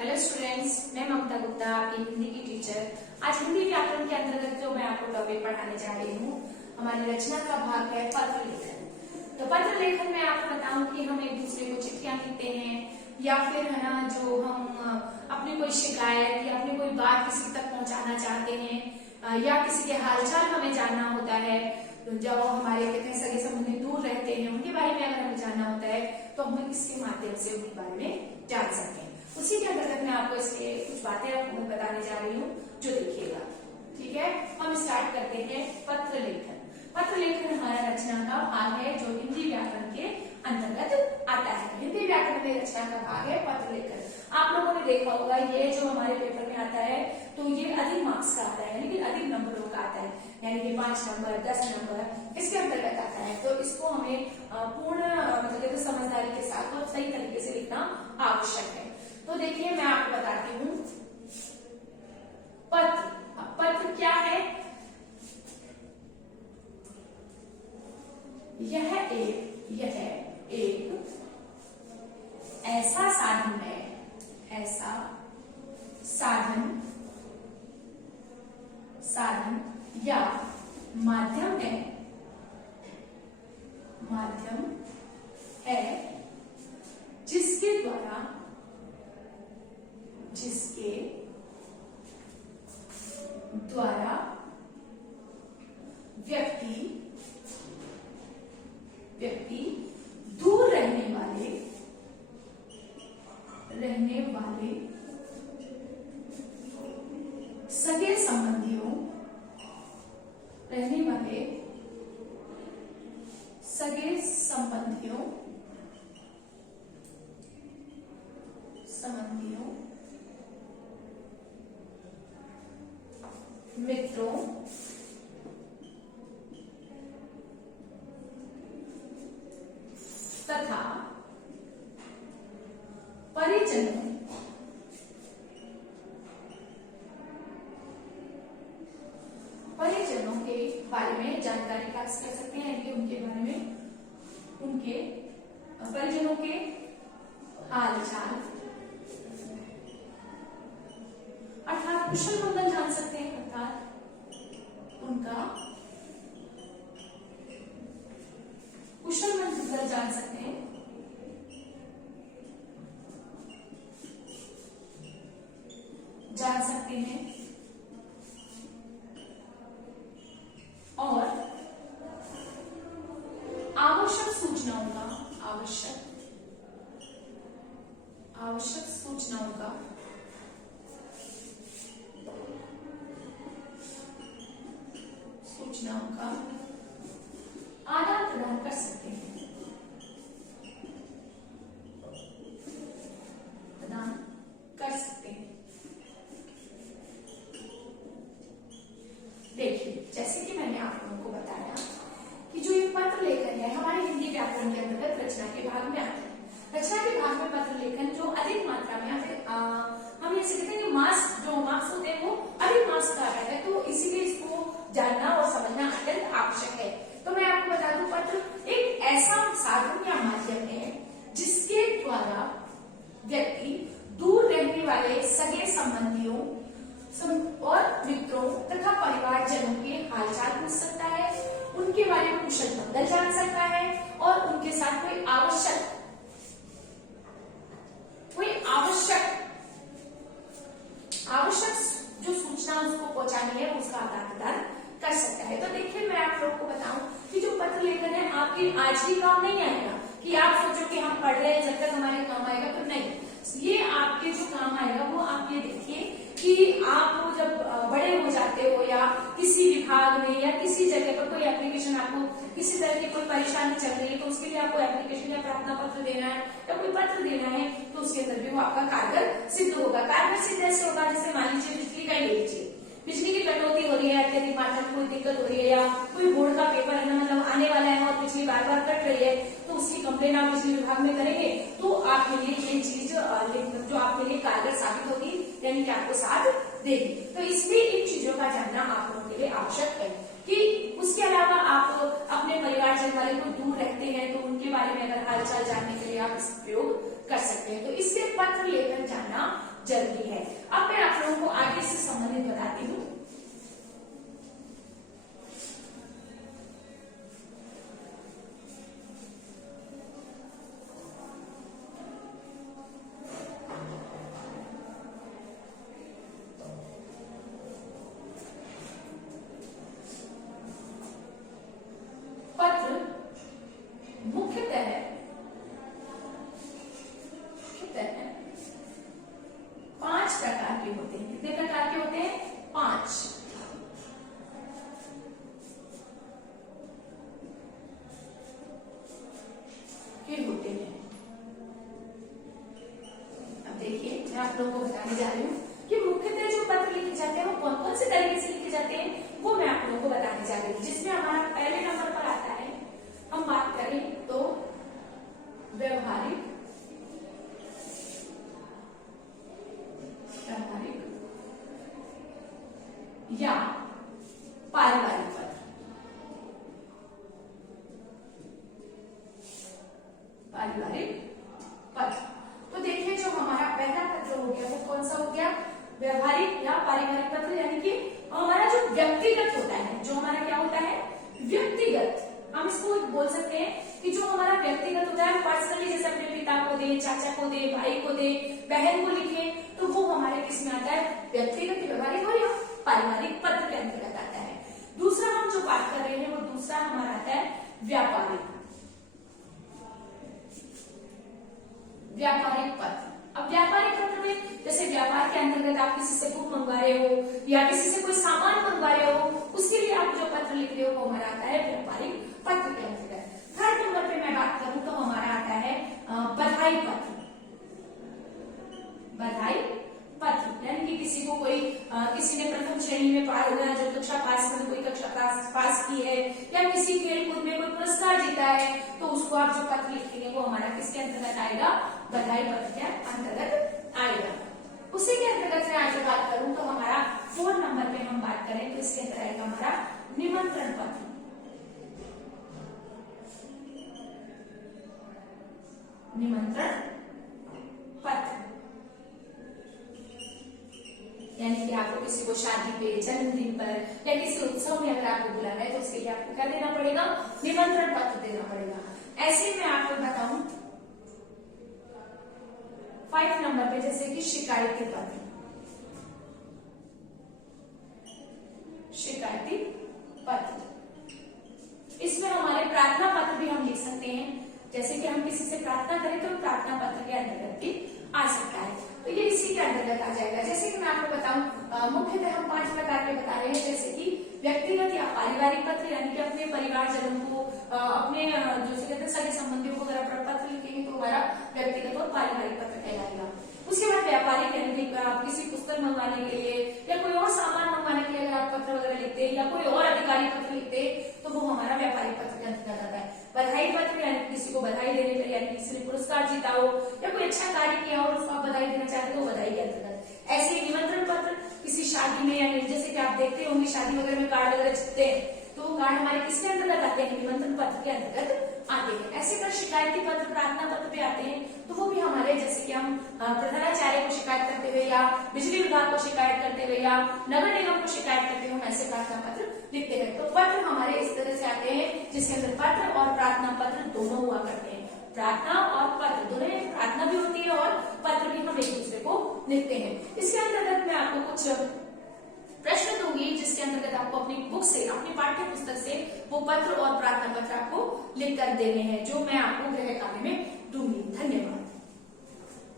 Hello students, मैं ममता गुप्ता आपकी हिंदी की टीचर। आज हिंदी व्याकरण के अंतर्गत जो मैं आपको टॉपिक पढ़ाने जा रही हूँ, हमारी रचना का भाग है पत्र लेखन। तो पत्र लेखन में आपको बताऊं कि हम एक दूसरे को चिट्ठियां लिखते हैं या फिर है ना जो हम अपनी कोई शिकायत या अपनी कोई बात किसी तक पहुंचाना चाहते हैं या किसी के हालचाल हमें जानना होता है। तो जब हमारे कहते हैं सगे संबंधी दूर रहते हैं, उनके बारे में अगर हमें जानना होता है तो हम इसके माध्यम से उनके बारे में जान सकते हैं। उसी के अंतर्गत मैं आपको इसके कुछ बातें आपको बताने जा रही हूँ, जो देखिएगा। ठीक है, हम स्टार्ट करते हैं पत्र लेखन। पत्र लेखन हमारा रचना का भाग है जो हिंदी व्याकरण के अंतर्गत आता है। हिंदी व्याकरण में रचना का भाग है पत्र लेखन। आप लोगों ने देखा होगा ये जो हमारे पेपर में आता है तो ये अधिक मार्क्स का आता है, यानी कि अधिक नंबरों का आता है, यानी कि 5 नंबर 10 नंबर इसके अंतर्गत आता है। तो इसको हमें पूर्ण मतलब समझदारी के साथ और सही तरीके से लिखना आवश्यक है। तो देखिए मैं आपको बताती हूँ पत्र। पत्र क्या है? यह एक ऐसा साधन है, ऐसा साधन या माध्यम है जिसके द्वारा व्यक्ति दूर रहने वाले सगे संबंधियों मित्रों तथा परिजनों के बारे में जानकारी प्राप्त कर सकते हैं, कि उनके बारे में, उनके परिजनों के हालचाल अर्थात कुशल मंगल जान सकते हैं, अर्थात उनका कुशल मंगल जान सकते हैं, और आवश्यक सूचनाओं का आदान प्रदान कर सकते हैं, देखिए जैसे कि मैंने आप लोगों को बताया कि जो ये पत्र लेखन है हमारे हिंदी व्याकरण के अंतर्गत रचना के भाग में आता है। रचना के भाग में पत्र लेखन जो अधिक मात्रा में हम ये कहते हैं कि मार्क्स होते हैं वो अधिक मार्क्स का आता है, तो इसीलिए इसको जानना और समझना अत्यंत आवश्यक है। तो मैं आपको बता दूं पत्र एक ऐसा साधन या माध्यम है जिसके द्वारा व्यक्ति दूर रहने वाले सगे संबंधियों और मित्रों तथा परिवारजनों के हालचाल पूछ सकता है, उनके बारे में कुशल मंगल जान सकता है और उनके साथ कोई आवश्यक जो सूचना उसको पहुंचानी है उसका आदान प्रदान कर सकता है। तो देखिए मैं आप लोगों को बताऊं कि जो पत्र लेखन है आपके आज ही काम नहीं आएगा कि आप सोचो कि हम पढ़ रहे हैं जब तक हमारे काम आएगा, तो नहीं, ये आपके जो काम आएगा वो आप ये देखिए कि आप जब बड़े हो जाते हो या किसी विभाग में या किसी जगह पर कोई एप्लीकेशन, आपको किसी तरह की कोई परेशानी चल रही है तो उसके लिए आपको एप्लीकेशन या प्रार्थना पत्र देना है या कोई पत्र देना है, तो उसके अंदर भी वो आपका कारगर सिद्ध होगा। कारगर सिद्ध ऐसे होगा जैसे मान लीजिए बिजली का ही ले लीजिए, बिजली की कटौती हो रही है, अत्यधिक मात्रा में कोई दिक्कत हो रही है या कोई बोर्ड का पेपर है मतलब आने वाला है और बिजली बार बार कट रही है, तो उसकी कंप्लेन आप बिजली विभाग में करेंगे तो आपके लिए ये चीज जो आपके लिए कारगर साबित होगी, यानी कि आपको साथ देगी। तो इसलिए इन चीजों का जानना आप लोगों के लिए आवश्यक है कि उसके अलावा आप अपने परिवारजन वाले को दूर रहते हैं तो उनके बारे में अगर हालचाल जानने के लिए आप इसका प्रयोग कर सकते हैं। तो इससे पत्र लेखन जानना जरूरी है। अब मैं आप लोगों को आगे से संबंधित बताती हूँ। आप लोगों को बताने जा रही हूँ कि मुख्यतः जो पत्र लिखे जाते हैं वो कौन कौन से तरीके से लिखे जाते हैं वो मैं आप लोगों को बताने जा रही हूँ। जिसमें हमारा पहले नंबर पर आता है, हम बात करें तो व्यवहारिक या पारिवारिक पत्र। पारिवारिक पत्र, तो देखिए जो हमारा पहला पत्र हो गया वो कौन सा हो गया, व्यवहारिक या पारिवारिक पत्र, यानी कि हमारा जो व्यक्तिगत होता है, जो हमारा क्या होता है व्यक्तिगत, हम इसको बोल सकते हैं कि जो हमारा व्यक्तिगत होता है, पर्सनली जैसे अपने पिता को दे, चाचा को दे, भाई को दे, बहन को लिखे, तो वो हमारे किस में आता है, व्यक्तिगत, व्यवहारिक और या पारिवारिक पत्र के अंतर्गत आता है। दूसरा हम जो बात कर रहे हैं वो दूसरा हमारा आता है व्यापारिक पत्र। अब व्यापारिक पत्र में जैसे व्यापार के अंतर्गत आप किसी से बुक मंगवा रहे हो या किसी से कोई सामान मंगवा रहे हो, उसके लिए आप जो पत्र लिख रहे हो वो हमारा आता है व्यापारिक पत्र के अंतर्गत। थर्ड नंबर पे मैं बात करूं तो हमारा आता है बधाई पत्र। बधाई पत्र यानी कि किसी को कोई किसी ने प्रथम श्रेणी में जो कक्षा पास में कोई कक्षा पास की है या किसी खेल कूद में कोई पुरस्कार जीता है, तो उसको आप जो पत्र लिखेंगे वो हमारा किसके अंतर्गत आएगा, बधाई पत्र के अंतर्गत आएगा। उसी के अंतर्गत मैं आगे बात करूं तो हमारा 4 नंबर पे हम बात करें तो इसके अंदर आएगा हमारा निमंत्रण पत्र। निमंत्रण पत्र यानी कि आपको किसी को शादी पे, जन्मदिन पर या किसी उत्सव में अगर आपको बुलाना है तो उसके लिए आपको क्या देना पड़ेगा, निमंत्रण पत्र देना पड़ेगा। ऐसे मैं आपको बताऊं 5 नंबर पे जैसे कि शिकायती पत्र। शिकायती पत्र, इसमें हमारे प्रार्थना पत्र भी हम लिख सकते हैं। जैसे कि हम किसी से प्रार्थना करें तो प्रार्थना पत्र के अंतर्गत भी आ सकता है, तो ये इसी के अंतर्गत आ जाएगा। जैसे कि मैं आपको बताऊं मुख्यतः हम 5 प्रकार के बता रहे हैं, जैसे कि व्यक्तिगत या पारिवारिक पत्र यानी कि अपने परिवारजनों को, अपने जो कहते हैं सगे संबंधियों को अगर आप पत्र लिखेंगे तो हमारा व्यक्तिगत और पारिवारिक पत्र कहलाएगा। उसके बाद व्यापारिक यानी कि आप किसी पुस्तक मंगवाने के लिए या कोई और सामान मंगवाने के लिए अगर आप पत्र वगैरह लिखते हैं या कोई और अधिकारी पत्र लिखते हैं तो वो हमारा व्यापारिक पत्र के अंतर्गत आता है। बधाई पत्र यानी किसी को बधाई देने के लिए, यानी किसी ने पुरस्कार जीता हो या कोई अच्छा कार्य किया हो और उसको आप बधाई देना चाहते हो, बधाई के अंतर्गत। ऐसे ही निमंत्रण पत्र किसी शादी में, यानी जैसे कि आप देखते होंगे शादी वगैरह में कार्ड वगैरह छपते हैं, तो वो कार्ड हमारे किसके अंतर्गत आते हैं, निमंत्रण पत्र के अंतर्गत आते हैं। ऐसे कर शिकायती पत्र प्रार्थना पत्र पे आते हैं, तो वो भी हमारे जैसे कि हम प्रधानाचार्य को शिकायत करते हुए या बिजली विभाग को शिकायत करते हुए या नगर निगम को शिकायत करते हुए हम ऐसे प्रार्थना पत्र लिखते हैं। तो पत्र हमारे इस तरह से आते हैं जिसके अंदर पत्र और प्रार्थना पत्र दोनों हुआ करते हैं। प्रार्थना और पत्र दोनों, प्रार्थना भी होती है और पत्र भी हम एक दूसरे को लिखते हैं। इसके अंतर्गत मैं आपको कुछ प्रश्न दूंगी जिसके अंतर्गत आपको अपनी बुक से, अपनी पाठ्य पुस्तक से वो पत्र और प्रार्थना पत्र आपको लिख कर देने हैं, जो मैं आपको गृह कार्य में दूंगी। धन्यवाद।